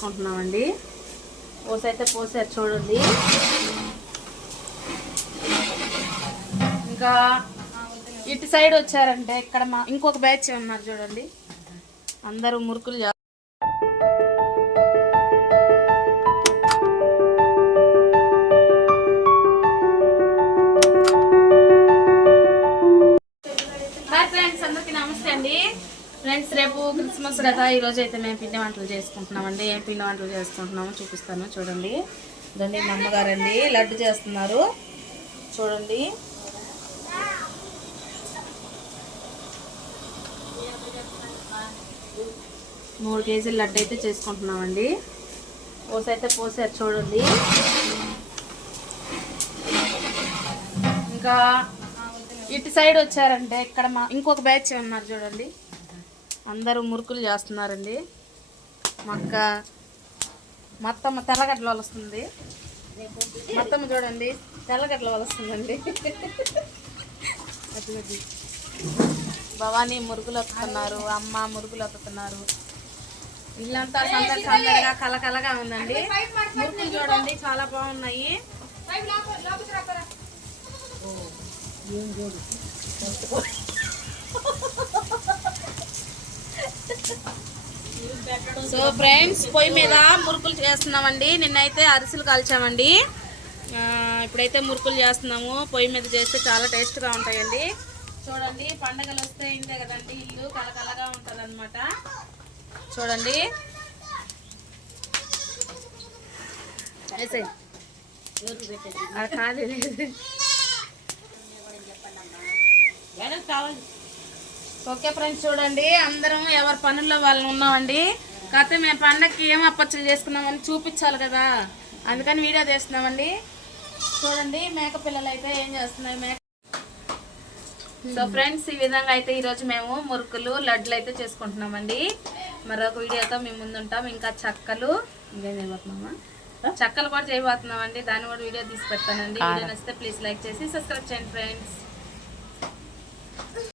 చేసుకుంటున్నామండి. పోసైతే పోసారు చూడండి. ఇంకా ఇటు సైడ్ వచ్చారంటే ఇక్కడ మా ఇంకొక బ్యాచ్ ఉన్నారు చూడండి. అందరూ మురుకులు ఫ్రెండ్స్ అందరికీ నమస్తే అండి. ఫ్రెండ్స్ రేపు క్రిస్మస్ కదా, ఈరోజు అయితే మేము పిండి వంటలు చేసుకుంటున్నామండి. ఏం పిండి వంటలు చేసుకుంటున్నామో చూపిస్తాను చూడండి. ఇదండి మా అమ్మగారండి లడ్డు చేస్తున్నారు చూడండి. మూడు కేజీల లడ్డు అయితే చేసుకుంటున్నామండి. పోసైతే పోసారు చూడండి. ఇంకా ఇటు సైడ్ వచ్చారంటే ఇక్కడ మా ఇంకొక బ్యాచ్ ఉన్నారు చూడండి. అందరూ మురుకులు చేస్తున్నారండి. మక్క మొత్తం తెల్లగడ్డలు వలుస్తుంది. మొత్తం చూడండి తెల్లగడ్డలు వలుస్తుందండి. భవానీ మురుకులు వస్తున్నారు, అమ్మ మురుకులు వస్తున్నారు. ఇల్లంతా సందడి సందడిగా కలకలగా ఉందండి. మురుకులు చూడండి చాలా బాగున్నాయి. సో ఫ్రెండ్స్ పొయ్యి మీద మురుకులు చేస్తున్నామండి. నిన్నైతే అరిసెలు కాల్చామండి. ఇప్పుడైతే మురుకులు చేస్తున్నాము. పొయ్యి మీద చేస్తే చాలా టేస్ట్గా ఉంటాయండి. చూడండి పండగలు వస్తే ఇంతే కదండి, ఇల్లు కలకలగా ఉంటుంది అనమాట. చూడండి ఓకే ఫ్రెండ్స్ చూడండి అందరం ఎవరి పనుల్లో వాళ్ళు ఉన్నామండి. కాకపోతే మేము పండగకి ఏం అప్పచ్చలు చేసుకున్నామని చూపించాలి కదా, అందుకని వీడియో తీస్తున్నామండి. చూడండి మేక పిల్లలు అయితే ఏం చేస్తున్నాయి. సో ఫ్రెండ్స్ ఈ విధంగా అయితే ఈరోజు మేము మురుకులు లడ్లు అయితే చేసుకుంటున్నామండి. మరొక వీడియోతో మేము ముందుంటాం. ఇంకా చక్కలు ఇంకేం చేయబోతున్నామా, చక్కలు కూడా చేయబోతున్నామండి. దాన్ని కూడా వీడియో తీసి పెడతానండి. వీడియో నచ్చితే ప్లీజ్ లైక్ చేసి సబ్స్క్రైబ్ చేయండి ఫ్రెండ్స్.